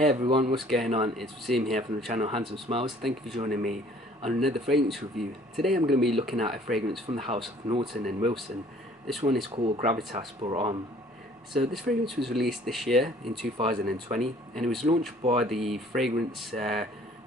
Hey everyone, what's going on? It's Waseem here from the channel Handsome Smiles. Thank you for joining me on another fragrance review. Today I'm going to be looking at a fragrance from the house of Naughton and Wilson. This one is called Gravitas by Homme. So this fragrance was released this year in 2020 and it was launched by the fragrance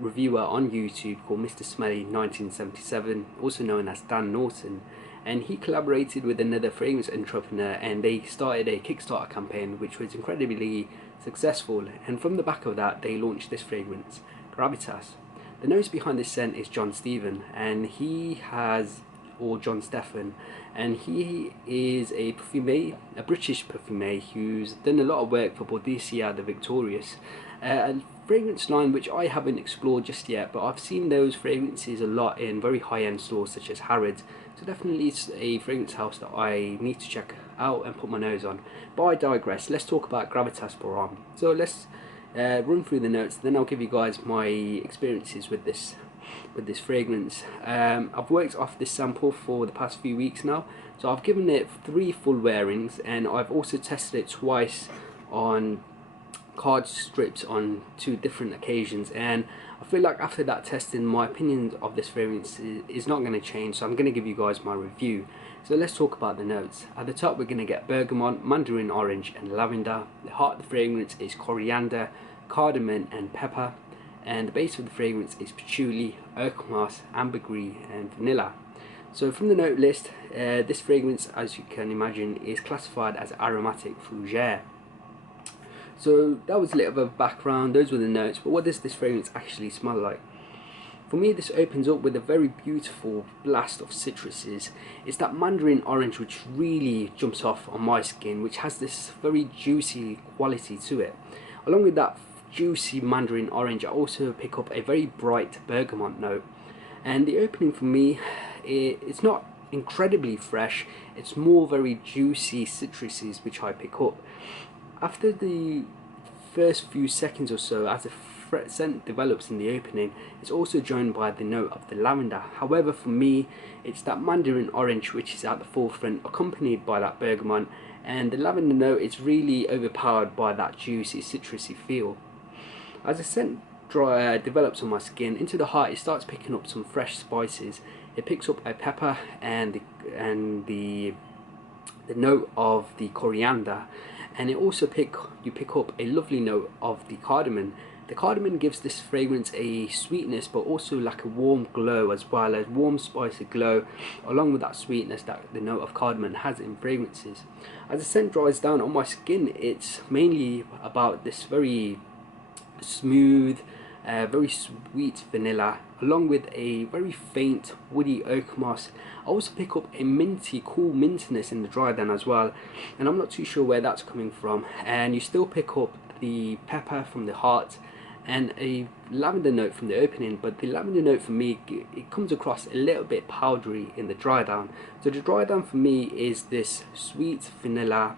reviewer on YouTube called Mr. Smelly 1977, also known as Dan Naughton. And he collaborated with another fragrance entrepreneur and they started a Kickstarter campaign which was incredibly successful, and from the back of that they launched this fragrance, Gravitas. The nose behind this scent is John Stephen, and John Stephen, and he is a perfumer, a British perfumer who's done a lot of work for Boudicca the Victorious, a fragrance line which I haven't explored just yet, but I've seen those fragrances a lot in very high-end stores such as Harrods, so definitely it's a fragrance house that I need to check out and put my nose on. But I digress. Let's talk about Gravitas by Homme. So let's run through the notes, then I'll give you guys my experiences with this fragrance. I've worked off this sample for the past few weeks now, so I've given it 3 full wearings, and I've also tested it twice on card strips on 2 different occasions, and I feel like after that testing my opinion of this fragrance is not going to change, so I'm going to give you guys my review. So let's talk about the notes. At the top we're going to get bergamot, mandarin orange and lavender. The heart of the fragrance is coriander, cardamom and pepper, and the base of the fragrance is patchouli, oak-moss, ambergris and vanilla. So from the note list, this fragrance, as you can imagine, is classified as aromatic fougere. So that was a little bit of background, those were the notes, but what does this fragrance actually smell like? For me, this opens up with a very beautiful blast of citruses. It's that mandarin orange which really jumps off on my skin, which has this very juicy quality to it. Along with that juicy mandarin orange, I also pick up a very bright bergamot note. And the opening for me, it's not incredibly fresh, it's more very juicy citruses which I pick up. After the first few seconds or so, as the scent develops in the opening, it's also joined by the note of the lavender. However, for me, it's that mandarin orange which is at the forefront, accompanied by that bergamot, and the lavender note is really overpowered by that juicy citrusy feel. As the scent develops on my skin, into the heart it starts picking up some fresh spices. It picks up a pepper and the note of the coriander, and it also you pick up a lovely note of the cardamom. The cardamom gives this fragrance a sweetness, but also like a warm glow as well, a warm spicy glow, along with that sweetness that the note of cardamom has in fragrances. As the scent dries down on my skin, it's mainly about this very smooth, very sweet vanilla, along with a very faint woody oak moss. I also pick up a minty, cool mintiness in the dry down as well, and I'm not too sure where that's coming from. And you still pick up the pepper from the heart and a lavender note from the opening, but the lavender note for me, it comes across a little bit powdery in the dry down. So the dry down for me is this sweet vanilla,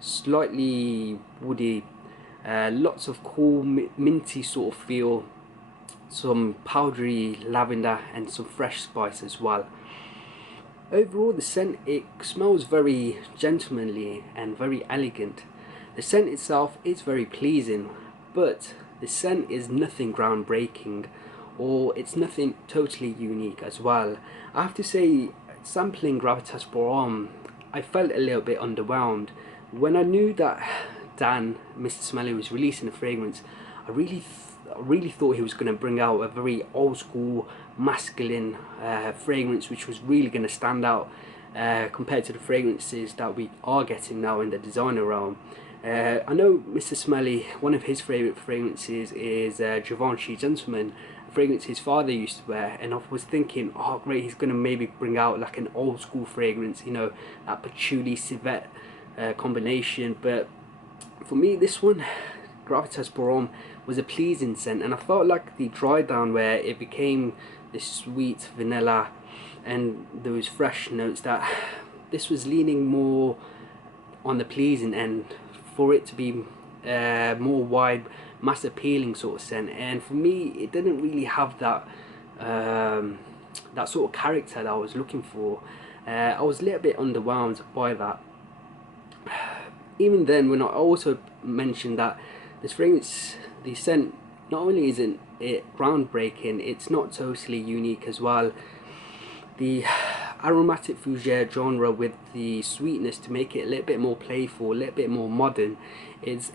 slightly woody, lots of cool minty sort of feel, some powdery lavender and some fresh spice as well. Overall, the scent, it smells very gentlemanly and very elegant. The scent itself is very pleasing, but the scent is nothing groundbreaking, or it's nothing totally unique as well. I have to say, sampling Gravitas by Homme, I felt a little bit underwhelmed. When I knew that Mr. Smelly was releasing a fragrance, I really thought he was going to bring out a very old school masculine fragrance which was really going to stand out compared to the fragrances that we are getting now in the designer realm. I know Mr. Smelly, one of his favourite fragrances is Givenchy Gentleman, a fragrance his father used to wear, and I was thinking, oh great, he's going to maybe bring out like an old school fragrance, you know, that patchouli civet combination. But for me, this one, Gravitas by Homme, was a pleasing scent, and I felt like the dry down where it became this sweet vanilla and those fresh notes, that this was leaning more on the pleasing end for it to be more wide, mass appealing sort of scent. And for me, it didn't really have that that sort of character that I was looking for. I was a little bit underwhelmed by that. Even then, when I also mentioned that this fragrance the scent, not only isn't it groundbreaking, it's not totally unique as well. The aromatic fougere genre with the sweetness to make it a little bit more playful, a little bit more modern, it's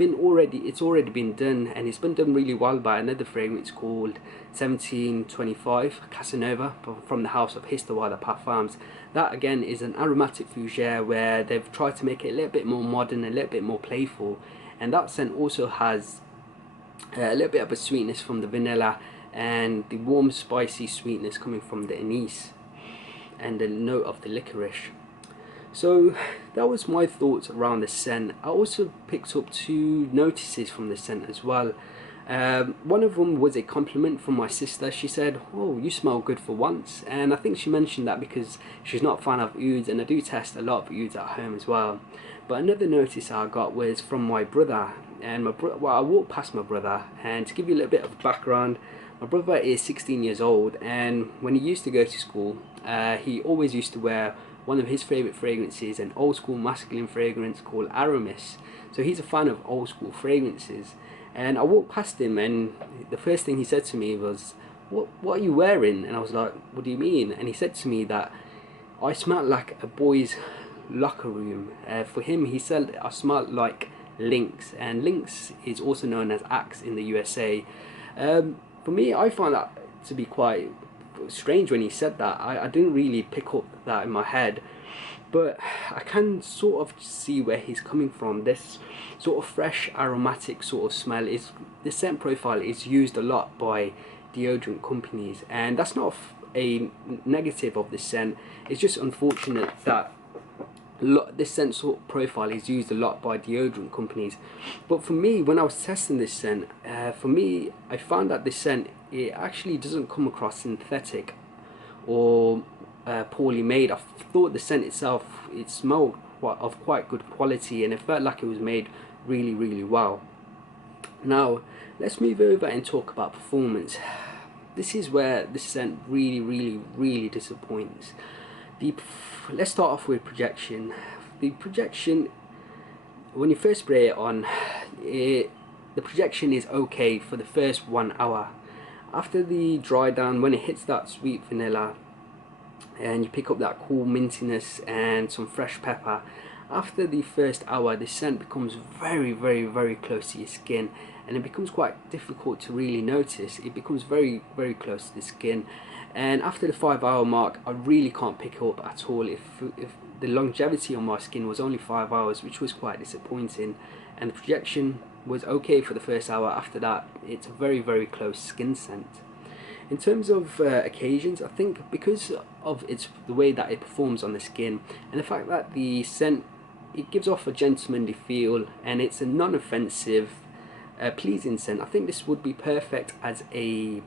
already been done, and it's been done really well by another fragrance called 1725 Casanova from the house of Histawada Parfums. That again is an aromatic fougere where they've tried to make it a little bit more modern, a little bit more playful, and that scent also has a little bit of a sweetness from the vanilla and the warm spicy sweetness coming from the anise and the note of the licorice. So that was my thoughts around the scent. I also picked up 2 notices from the scent as well. One of them was a compliment from my sister. She said, "Oh, you smell good for once," and I think she mentioned that because she's not a fan of ouds, and I do test a lot of ouds at home as well. But another notice I got was from my brother, and I walked past my brother, and to give you a little bit of background, my brother is 16 years old, and when he used to go to school, he always used to wear one of his favourite fragrances, an old school masculine fragrance called Aramis. So he's a fan of old school fragrances. And I walked past him, and the first thing he said to me was, what are you wearing? And I was like, what do you mean? And he said to me that I smelled like a boy's locker room. For him, he said I smelled like Lynx, and Lynx is also known as Axe in the USA. For me, I find that to be quite strange when he said that. I didn't really pick up that in my head, but I can sort of see where he's coming from. This sort of fresh aromatic sort of smell is, the scent profile is used a lot by deodorant companies, and that's not a negative of this scent. It's just unfortunate that this scent sort of profile is used a lot by deodorant companies. But for me, when I was testing this scent, for me, I found that this scent, it actually doesn't come across synthetic or poorly made. I thought the scent itself, it smelled of quite good quality, and it felt like it was made really, really well. Now let's move over and talk about performance. This is where this scent really disappoints. Let's start off with projection. The projection, when you first spray it on, the projection is okay for the first 1 hour. After the dry down, when it hits that sweet vanilla and you pick up that cool mintiness and some fresh pepper, after the first hour the scent becomes very close to your skin, and it becomes quite difficult to really notice. It becomes very close to the skin, and after the 5-hour mark I really can't pick it up at all. If the longevity on my skin was only 5 hours, which was quite disappointing, and the projection was okay for the first hour. After that, it's a very close skin scent. In terms of occasions, I think because of the way that it performs on the skin, and the fact that the scent, it gives off a gentlemanly feel, and it's a non-offensive, pleasing scent, I think this would be perfect as a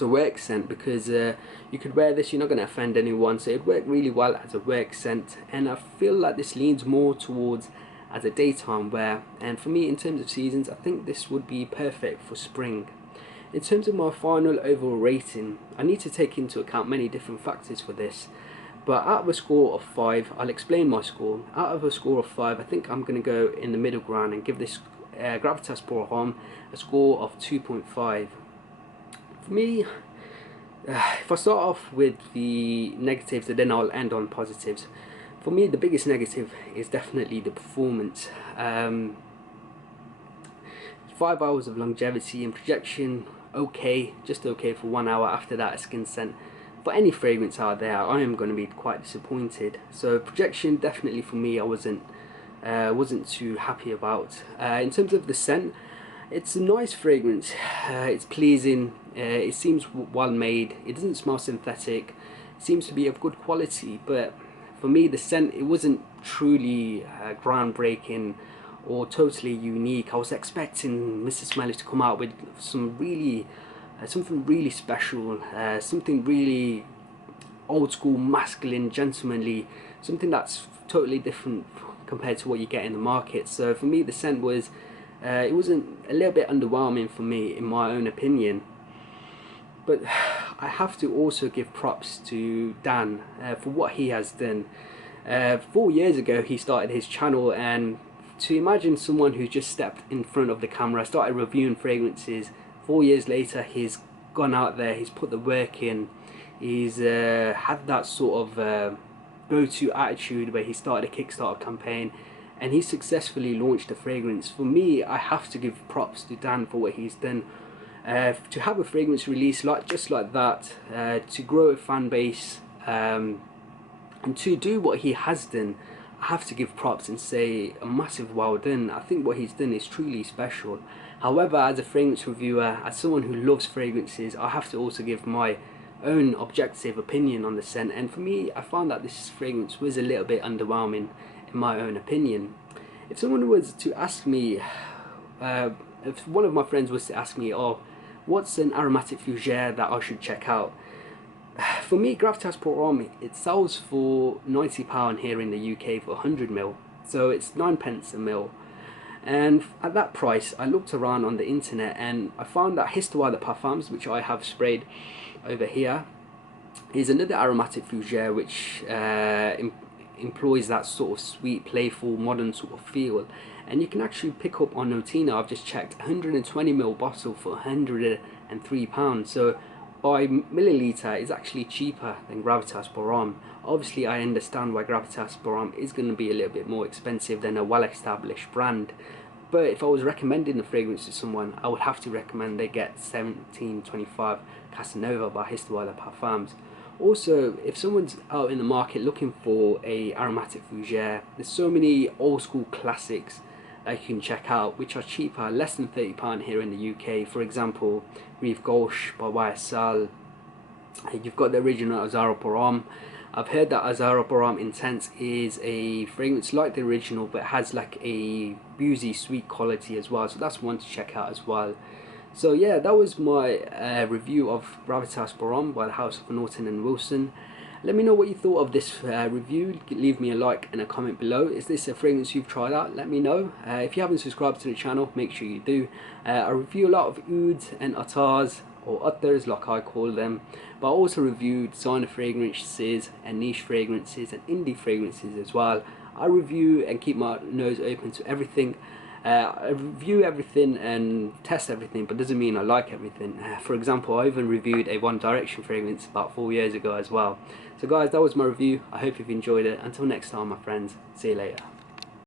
work scent, because you could wear this, you're not going to offend anyone, so it'd work really well as a work scent. And I feel like this leans more towards as a daytime wear, and for me, in terms of seasons, I think this would be perfect for spring. In terms of my final overall rating, I need to take into account many different factors for this, but out of a score of 5, I'll explain my score. Out of a score of 5, I think I'm going to go in the middle ground and give this Gravitas pour Homme a score of 2.5. For me, if I start off with the negatives and then I'll end on positives. For me, the biggest negative is definitely the performance. 5 hours of longevity and projection, okay, just okay for 1 hour. After that, a skin scent. For any fragrance out there, I am going to be quite disappointed. So projection, definitely for me, I wasn't too happy about. In terms of the scent, it's a nice fragrance. It's pleasing. It seems well made. It doesn't smell synthetic. It seems to be of good quality, but for me, the scent, it wasn't truly groundbreaking or totally unique. I was expecting Mr. Smelly to come out with some really something really special, something really old school, masculine, gentlemanly, something that's totally different compared to what you get in the market. So for me, the scent was it wasn't, a little bit underwhelming for me in my own opinion. But I have to also give props to Dan for what he has done. 4 years ago he started his channel, and to imagine someone who just stepped in front of the camera, started reviewing fragrances. 4 years later, he's gone out there, he's put the work in, he's had that sort of go-to attitude where he started a Kickstarter campaign and he successfully launched a fragrance. For me, I have to give props to Dan for what he's done. To have a fragrance release just like that, to grow a fan base, and to do what he has done, I have to give props and say a massive well done. I think what he's done is truly special. However, as a fragrance reviewer, as someone who loves fragrances, I have to also give my own objective opinion on the scent, and for me, I found that this fragrance was a little bit underwhelming in my own opinion. If someone was to ask me, if one of my friends was to ask me, oh, what's an aromatic fougere that I should check out? For me, Gravitas pour Homme, it sells for £90 here in the UK for 100ml, so it's 9p a mil. And at that price, I looked around on the internet and I found that Histoire de Parfums, which I have sprayed over here, is another aromatic fougere which employs that sort of sweet, playful, modern sort of feel. And you can actually pick up on Naughton, I've just checked, 120ml bottle for £103. So by milliliter is actually cheaper than Gravitas pour Homme. Obviously, I understand why Gravitas pour Homme is going to be a little bit more expensive than a well-established brand. But if I was recommending the fragrance to someone, I would have to recommend they get 1725 Casanova by Histoire de Parfums. Also, if someone's out in the market looking for a aromatic fougere, there's so many old school classics that you can check out which are cheaper, less than £30 here in the UK. For example, Rive Gauche by Waseem. You've got the original Azara pour Homme. I've heard that Azara pour Homme Intense is a fragrance like the original but has like a boozy sweet quality as well, so that's one to check out as well. So yeah, that was my review of Gravitas pour Homme by the House of Naughton and Wilson. Let me know what you thought of this review. Leave me a like and a comment below. Is this a fragrance you've tried out? Let me know. If you haven't subscribed to the channel, make sure you do. I review a lot of ouds and attars, or others like I call them, but I also review designer fragrances and niche fragrances and indie fragrances as well. I review and keep my nose open to everything. I review everything and test everything, but doesn't mean I like everything. For example, I even reviewed a One Direction fragrance about 4 years ago as well. So guys, that was my review. I hope you've enjoyed it. Until next time, my friends, see you later.